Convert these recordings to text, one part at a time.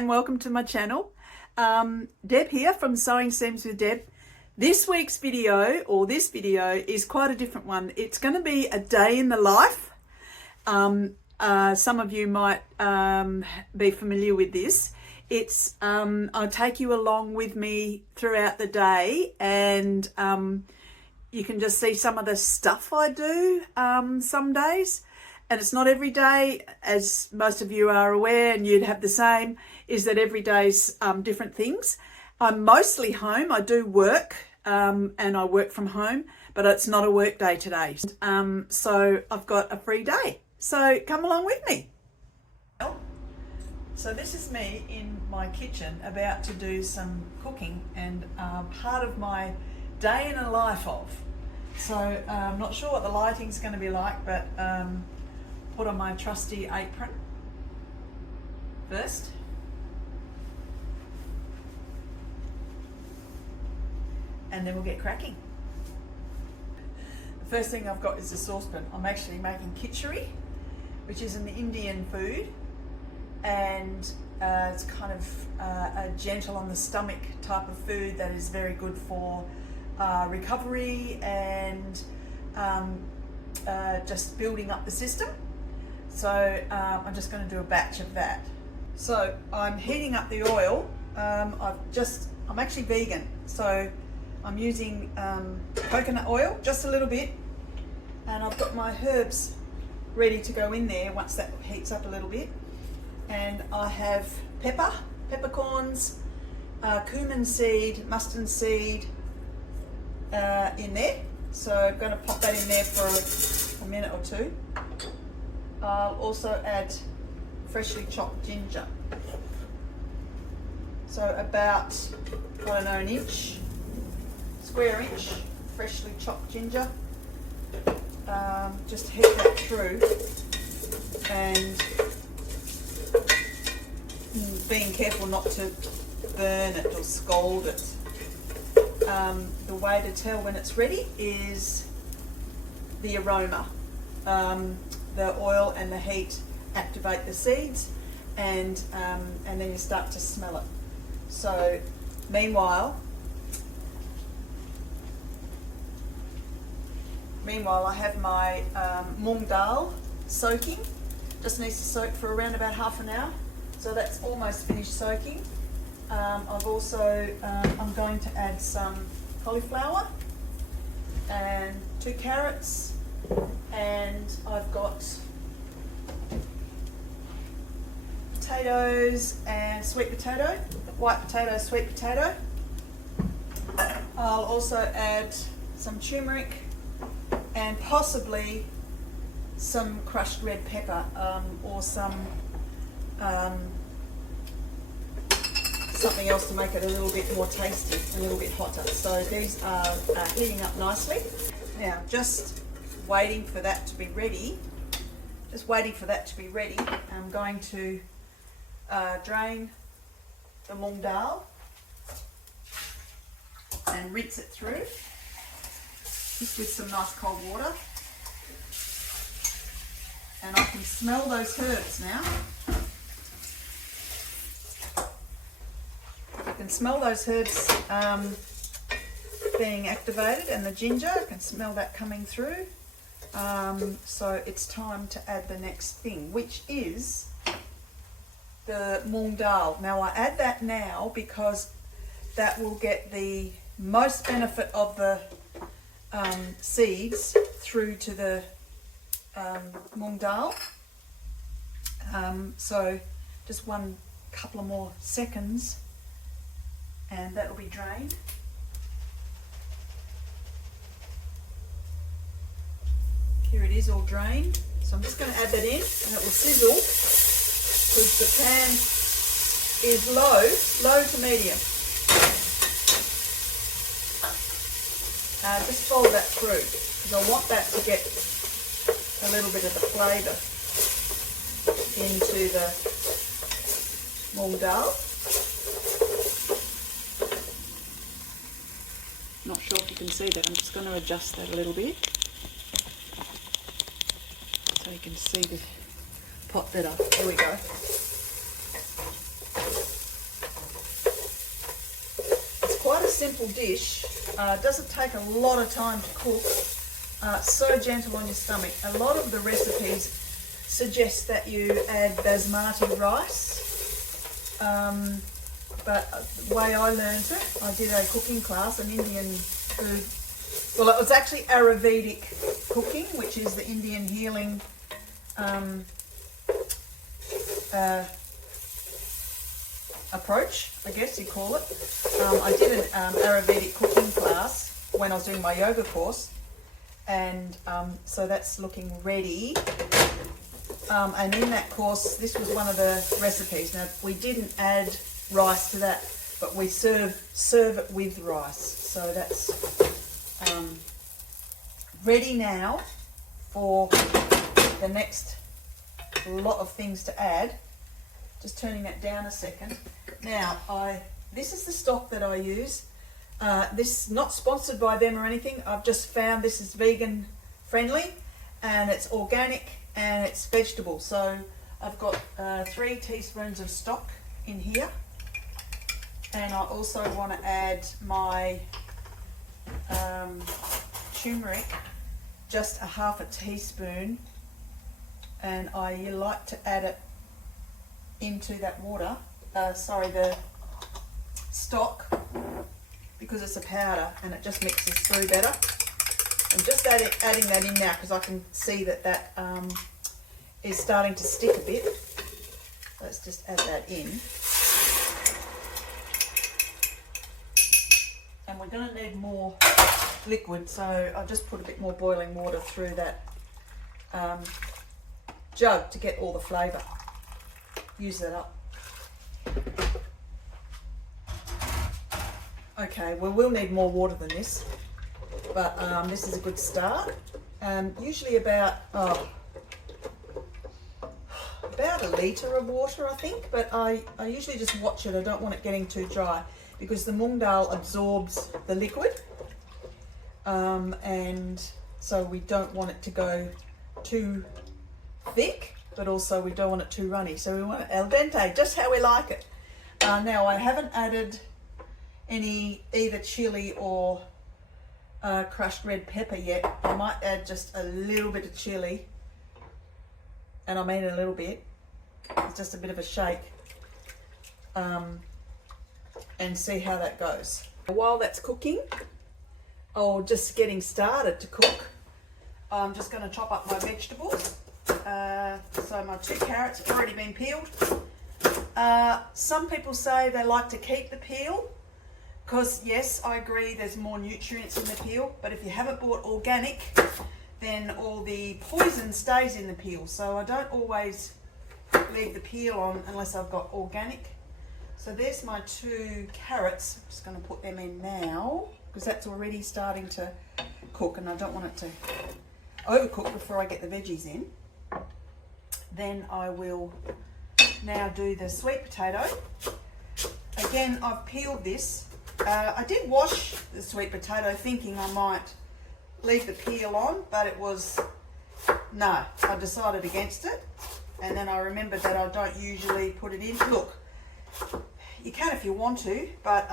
and welcome to my channel. Deb here from Sewing Stems with Deb. This week's video, or this video, is quite a different one. It's going to be a day in the life. Some of you might be familiar with this. It's I'll take you along with me throughout the day, and you can just see some of the stuff I do some days. And it's not every day, as most of you are aware, and you'd have the same, is that every day's different things. I'm mostly home. I do work, and I work from home, but it's not a work day today. So I've got a free day. So come along with me. So this is me in my kitchen about to do some cooking, and part of my day in a life of. So I'm not sure what the lighting's going to be like, but put on my trusty apron first. And then we'll get cracking. The first thing I've got is a saucepan. I'm actually making kitchari, which is an Indian food, and it's kind of a gentle on the stomach type of food that is very good for recovery and just building up the system. So I'm just going to do a batch of that. So I'm heating up the oil. I'm actually vegan, so I'm using coconut oil, just a little bit, and I've got my herbs ready to go in there once that heats up a little bit. And I have peppercorns, cumin seed, mustard seed in there. So I'm going to pop that in there for a minute or two. I'll also add freshly chopped ginger. So about, I don't know, an inch, square inch, freshly chopped ginger. Just heat that through, and being careful not to burn it or scald it. The way to tell when it's ready is the aroma. The oil and the heat activate the seeds, and then you start to smell it. So meanwhile I have my mung dal soaking. Just needs to soak for around about half an hour. So that's almost finished soaking. I've also, I'm going to add some cauliflower and 2 carrots, and I've got potatoes and sweet potato, white potato, sweet potato. I'll also add some turmeric and possibly some crushed red pepper, or some something else to make it a little bit more tasty, a little bit hotter. So these are heating up nicely. Now, just waiting for that to be ready. I'm going to drain the mung dal and rinse it through, just with some nice cold water. And I can smell those herbs now. I can smell those herbs being activated, and the ginger, I can smell that coming through. So it's time to add the next thing, which is the mung dal. Now I add that now because that will get the most benefit of the seeds through to the mung dal. So just one couple of more seconds, and that will be drained. Here it is, all drained. So I'm just going to add that in, and it will sizzle because the pan is low to medium. Just fold that through because I want that to get a little bit of the flavour into the mung dal. Not sure if you can see that. I'm just going to adjust that a little bit so you can see the pot better. There we go. simple dish. Doesn't take a lot of time to cook. So gentle on your stomach. A lot of the recipes suggest that you add basmati rice, but the way I learned it, I did a cooking class, an Indian food. Well, it was actually Ayurvedic cooking, which is the Indian healing approach, I guess you call it. I did an Ayurvedic cooking class when I was doing my yoga course, and so that's looking ready. And in that course, this was one of the recipes. Now, we didn't add rice to that, but we serve it with rice. So that's ready now for the next lot of things to add. Just turning that down a second. Now, this is the stock that I use. This is not sponsored by them or anything. I've just found this is vegan friendly, and it's organic, and it's vegetable. So I've got 3 teaspoons of stock in here, and I also want to add my turmeric, just a half a teaspoon, and I like to add it into that water, the stock, because it's a powder and it just mixes through better. I'm just adding that in now because I can see that is starting to stick a bit. Let's just add that in. And we're going to need more liquid, so I'll just put a bit more boiling water through that jug to get all the flavour. Use that up. Okay, well, we'll need more water than this, but this is a good start. Usually about a litre of water, I think, but I usually just watch it. I don't want it getting too dry because the mung dal absorbs the liquid, and so we don't want it to go too thick, but also we don't want it too runny. So we want it al dente, just how we like it. Now, I haven't added any either chili or crushed red pepper yet. I might add just a little bit of chili, and I mean a little bit. It's just a bit of a shake, and see how that goes. While that's cooking, or just getting started to cook, I'm just going to chop up my vegetables. So my 2 carrots have already been peeled. Some people say they like to keep the peel because, yes, I agree, there's more nutrients in the peel, but if you haven't bought organic, then all the poison stays in the peel. So I don't always leave the peel on unless I've got organic. So there's my 2 carrots. I'm just going to put them in now because that's already starting to cook, and I don't want it to overcook before I get the veggies in. Then I will now do the sweet potato. Again, I've peeled this. I did wash the sweet potato thinking I might leave the peel on, but no, I decided against it. And then I remembered that I don't usually put it in. Look, you can if you want to, but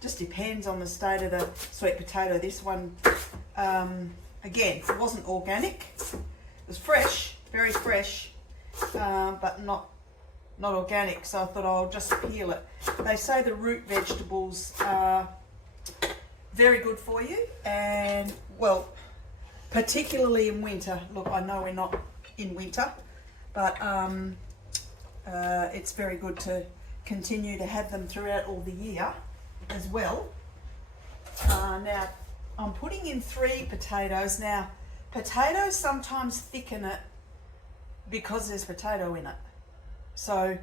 just depends on the state of the sweet potato. This one, again, it wasn't organic. It was fresh, very fresh, but not organic, so I thought I'll just peel it. They say the root vegetables are very good for you, and well, particularly in winter. Look, I know we're not in winter, but it's very good to continue to have them throughout all the year as well. Now, I'm putting in 3 potatoes. Now, potatoes sometimes thicken it because there's potato in it. So,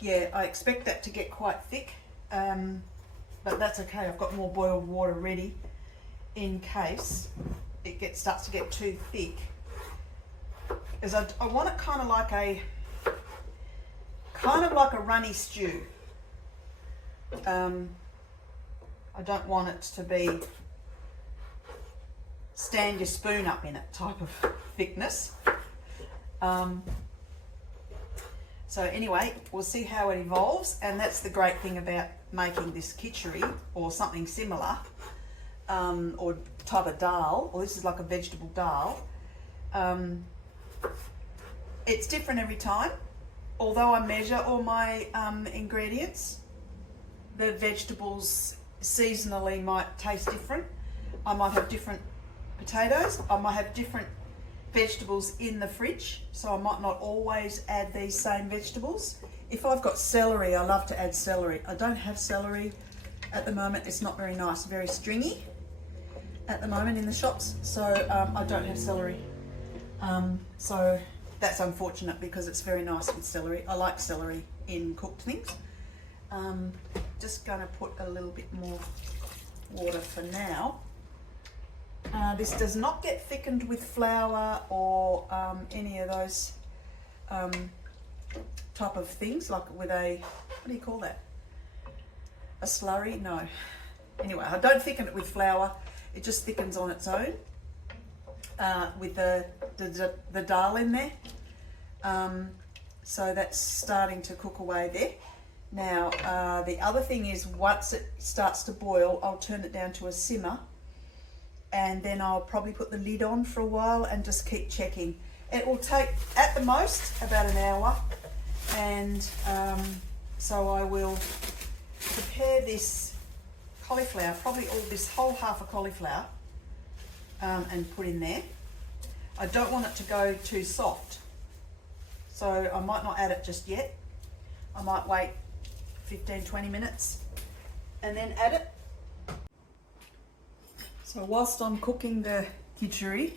yeah, I expect that to get quite thick, but that's okay. I've got more boiled water ready in case it starts to get too thick. As I want it kind of like a runny stew. I don't want it to be stand your spoon up in it type of thickness. So anyway, we'll see how it evolves, and that's the great thing about making this kitchari or something similar, or type of dal, or this is like a vegetable dal. It's different every time. Although I measure all my ingredients, the vegetables seasonally might taste different. I might have different potatoes. I might have different vegetables in the fridge, so I might not always add these same vegetables. If I've got celery, I love to add celery. I don't have celery at the moment. It's not very nice, very stringy at the moment in the shops, so I don't have celery. So that's unfortunate because it's very nice with celery. I like celery in cooked things. Just going to put a little bit more water for now. This does not get thickened with flour or any of those type of things, like with a, what do you call that? A slurry? No. Anyway, I don't thicken it with flour. It just thickens on its own with the dal in there. So that's starting to cook away there. Now, the other thing is once it starts to boil, I'll turn it down to a simmer, and then I'll probably put the lid on for a while and just keep checking. It will take, at the most, about an hour, and so I will prepare this cauliflower, probably all this whole half a cauliflower, and put in there. I don't want it to go too soft, so I might not add it just yet. I might wait 15-20 minutes and then add it. So whilst I'm cooking the kitchari,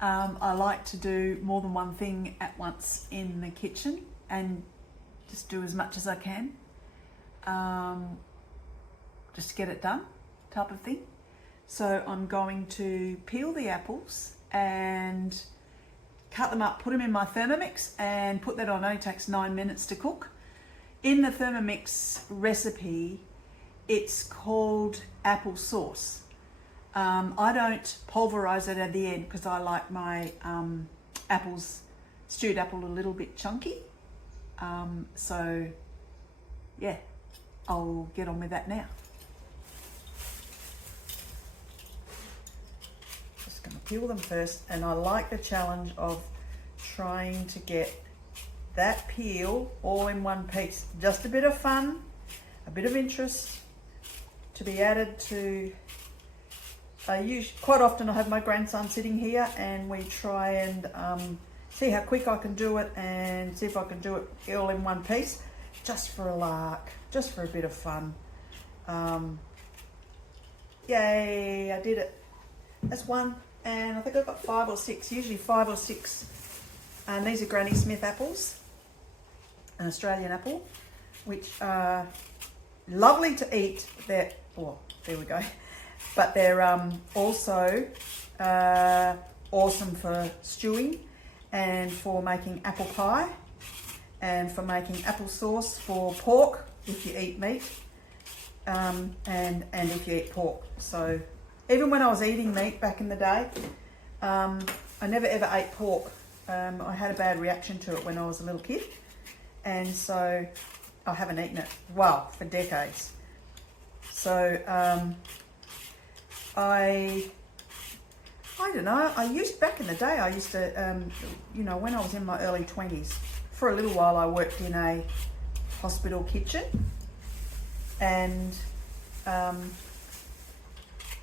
I like to do more than one thing at once in the kitchen and just do as much as I can, just to get it done, type of thing. So I'm going to peel the apples and cut them up, put them in my Thermomix and put that on. It only takes 9 minutes to cook. In the Thermomix recipe, it's called applesauce. I don't pulverize it at the end because I like my stewed apple a little bit chunky. So yeah, I'll get on with that now. Just gonna peel them first, and I like the challenge of trying to get that peel all in one piece. Just a bit of fun, a bit of interest to be added to. Quite often I have my grandson sitting here and we try and see how quick I can do it and see if I can do it all in one piece, just for a lark, just for a bit of fun. Yay, I did it. That's one, and I think I've got 5 or 6, usually 5 or 6. And these are Granny Smith apples, an Australian apple, which are lovely to eat. There we go. But they're also awesome for stewing and for making apple pie and for making applesauce for pork if you eat meat, and if you eat pork. So even when I was eating meat back in the day, I never ever ate pork. I had a bad reaction to it when I was a little kid, and so I haven't eaten it, well, for decades. So I don't know, back in the day, I used to, when I was in my early 20s, for a little while I worked in a hospital kitchen and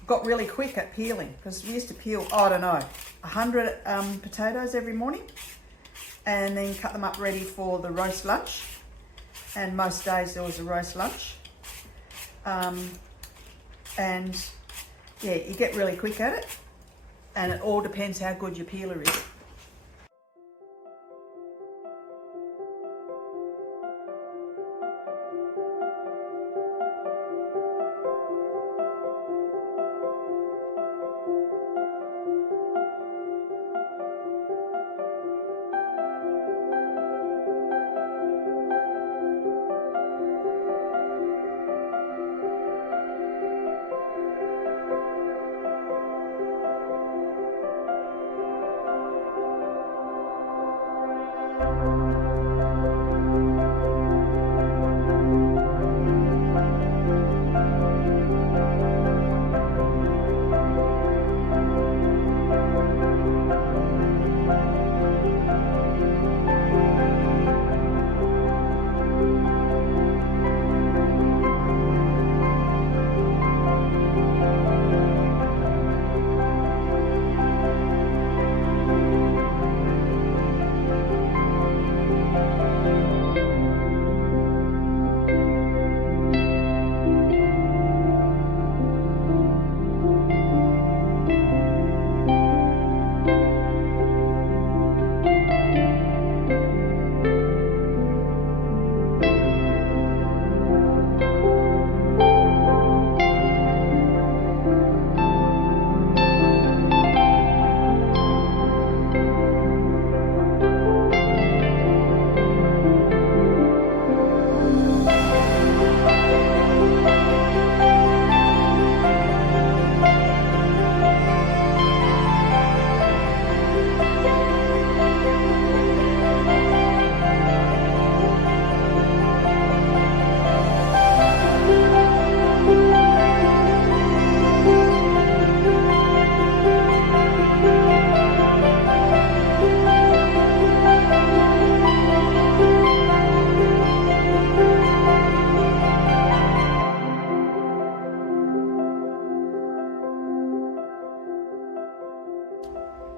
got really quick at peeling, because we used to peel, 100 potatoes every morning and then cut them up ready for the roast lunch. And most days there was a roast lunch. And yeah, you get really quick at it, and it all depends how good your peeler is.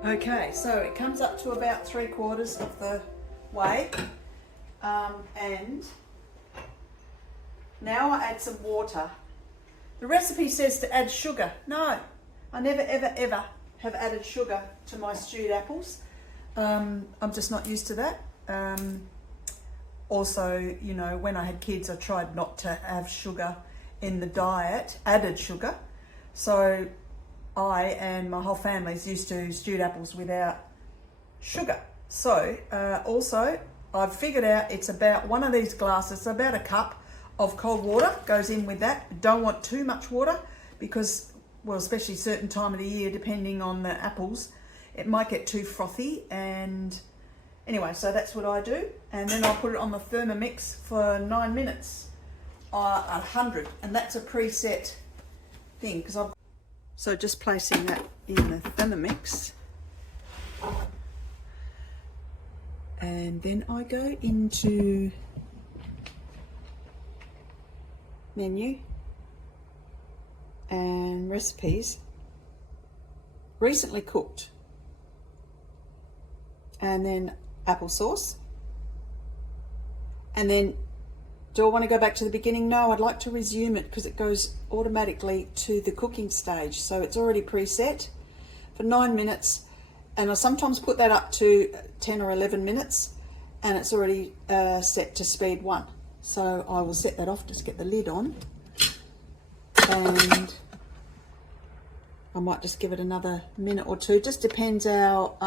Okay, so it comes up to about 3/4 of the way, and now I add some water. The recipe says to add sugar. No, I never ever ever have added sugar to my stewed apples. I'm just not used to that. Also, you know, when I had kids, I tried not to have sugar in the diet, added sugar. So I and my whole family's used to stewed apples without sugar. So also, I've figured out it's about one of these glasses, about a cup of cold water goes in with that. Don't want too much water because, well, especially certain time of the year, depending on the apples, it might get too frothy. And anyway, so that's what I do. And then I'll put it on the Thermomix for 9 minutes, 100. And that's a preset thing because I've... So just placing that in the Thermomix. And then I go into menu and recipes, recently cooked, and then applesauce. And then, do I want to go back to the beginning? No, I'd like to resume it because it goes automatically to the cooking stage. So it's already preset for 9 minutes, and I sometimes put that up to 10 or 11 minutes, and it's already set to speed 1. So I will set that off, just get the lid on, and I might just give it another minute or 2. Just depends how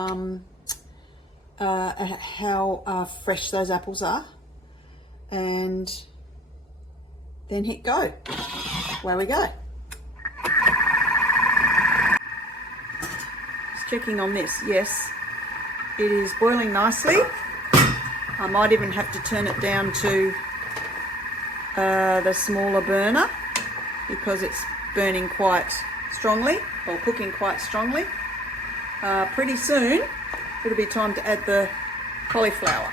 fresh those apples are, and then hit go. Away we go. Just checking on this. Yes, it is boiling nicely. I might even have to turn it down to the smaller burner because it's burning quite strongly, or cooking quite strongly. Pretty soon it'll be time to add the cauliflower.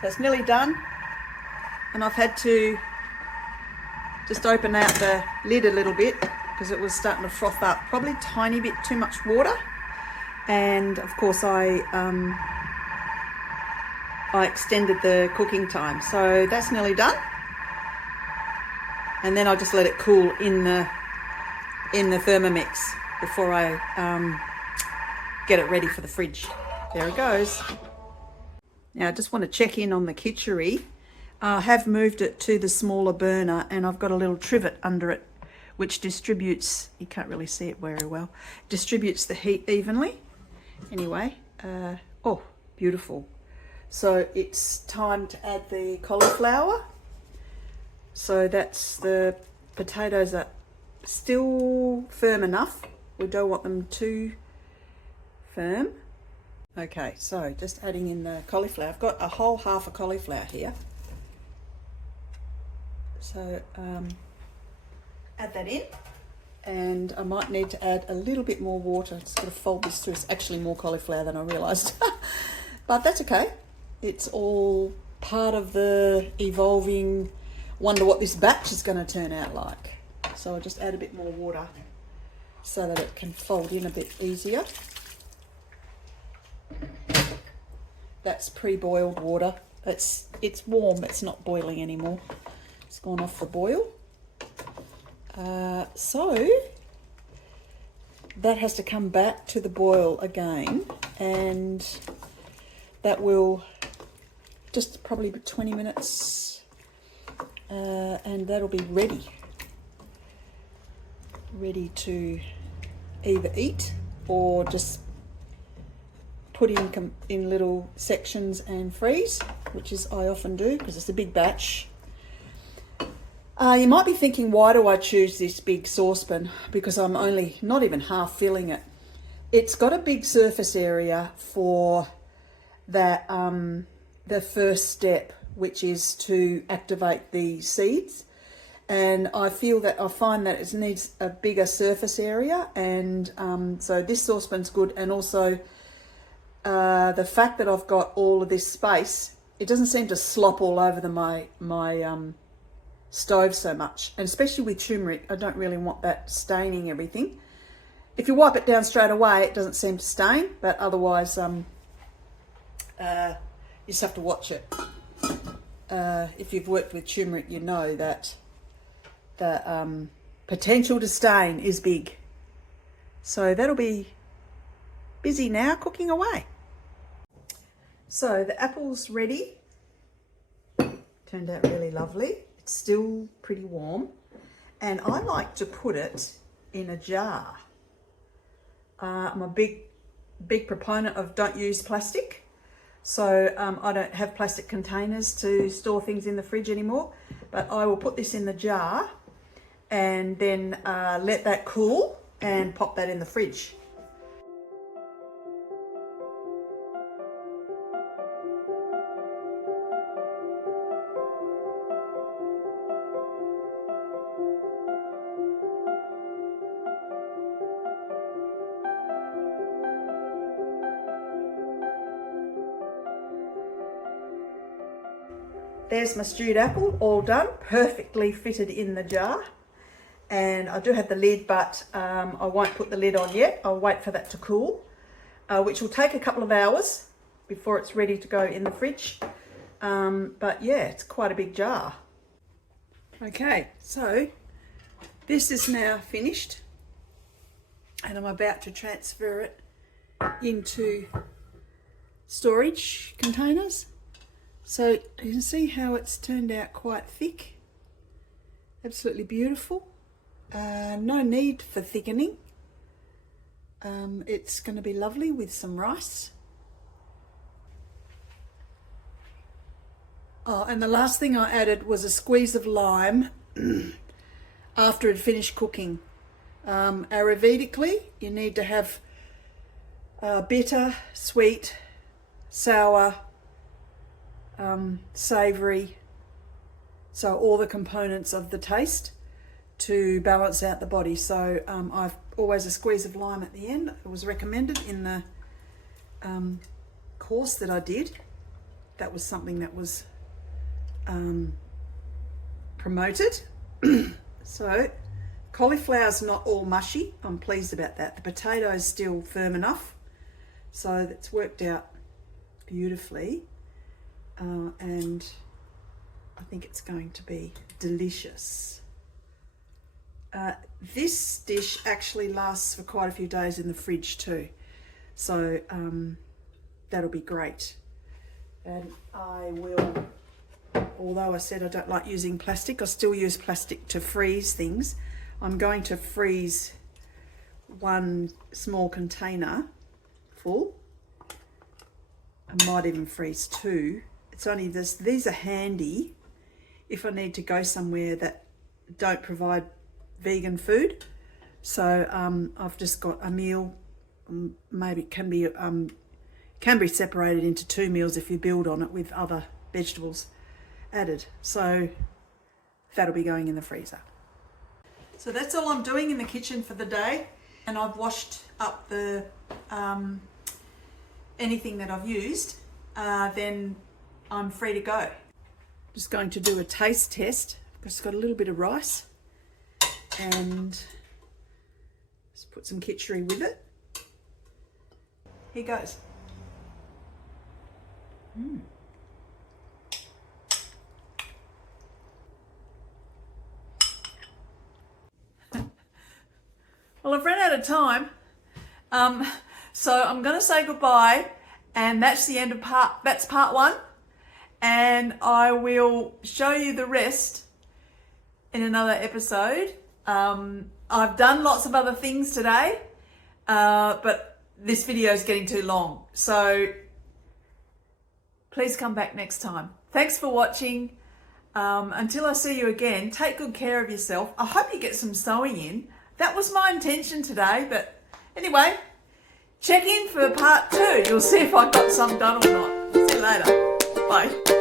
So it's nearly done, and I've had to just open out the lid a little bit because it was starting to froth up, probably a tiny bit too much water. And of course I extended the cooking time, so that's nearly done. And then I'll just let it cool in the Thermomix before I get it ready for the fridge. There it goes. Now I just want to check in on the kitchari. I have moved it to the smaller burner, and I've got a little trivet under it which distributes, you can't really see it very well, distributes the heat evenly. Anyway, oh, beautiful. So it's time to add the cauliflower. So that's, the potatoes are still firm enough. We don't want them too firm. Okay, so just adding in the cauliflower. I've got a whole half a cauliflower here. So add that in, and I might need to add a little bit more water. Just got to fold this through. It's actually more cauliflower than I realised, but that's okay. It's all part of the evolving, wonder what this batch is going to turn out like. So I'll just add a bit more water so that it can fold in a bit easier. That's pre-boiled water. It's warm, it's not boiling anymore. It's gone off the boil. So that has to come back to the boil again, and that will just probably be 20 minutes, and that'll be ready to either eat or just put in little sections and freeze, which is I often do because it's a big batch. You might be thinking, why do I choose this big saucepan? Because I'm only not even half filling it. It's got a big surface area for that, the first step, which is to activate the seeds. And I find that it needs a bigger surface area, and so this saucepan's good. And also the fact that I've got all of this space, it doesn't seem to slop all over my stove so much, and especially with turmeric, I don't really want that staining everything. If you wipe it down straight away, it doesn't seem to stain, but otherwise you just have to watch it. If you've worked with turmeric, you know that the potential to stain is big. So that'll be busy now, cooking away. So the apple's ready. Turned out really lovely. It's still pretty warm. And I like to put it in a jar. I'm a big proponent of don't use plastic. So I don't have plastic containers to store things in the fridge anymore. But I will put this in the jar and then let that cool and pop that in the fridge. There's my stewed apple, all done, perfectly fitted in the jar. And I do have the lid, but I won't put the lid on yet. I'll wait for that to cool, which will take a couple of hours before it's ready to go in the fridge. But yeah, it's quite a big jar. Okay, so this is now finished and I'm about to transfer it into storage containers. So you can see how it's turned out quite thick. Absolutely beautiful. No need for thickening. It's going to be lovely with some rice. Oh, and the last thing I added was a squeeze of lime after it finished cooking. Ayurvedically, you need to have bitter, sweet, sour, savoury, so all the components of the taste to balance out the body. So I've always a squeeze of lime at the end. It was recommended in the course that I did. That was something that was promoted. So cauliflower's not all mushy. I'm pleased about that. The potato's still firm enough, so that's worked out beautifully. And I think it's going to be delicious. This dish actually lasts for quite a few days in the fridge too, so that'll be great. And I will, although I said I don't like using plastic, I still use plastic to freeze things. I'm going to freeze one small container full. I might even freeze two. It's only this, these are handy if I need to go somewhere that don't provide vegan food. So I've just got a meal, maybe it can be separated into 2 meals if you build on it with other vegetables added. So that'll be going in the freezer. So that's all I'm doing in the kitchen for the day, and I've washed up the anything that I've used. Then I'm free to go. Just going to do a taste test. I've just got a little bit of rice and just put some kitchari with it. Here goes. Well, I've run out of time, so I'm going to say goodbye, and that's the end of that's part one, and I will show you the rest in another episode. I've done lots of other things today, but this video is getting too long, so please come back next time. Thanks for watching. Until I see you again, take good care of yourself. I hope you get some sewing in. That was my intention today, but anyway, check in for part 2. You'll see if I got some done or not. See you later. Bye.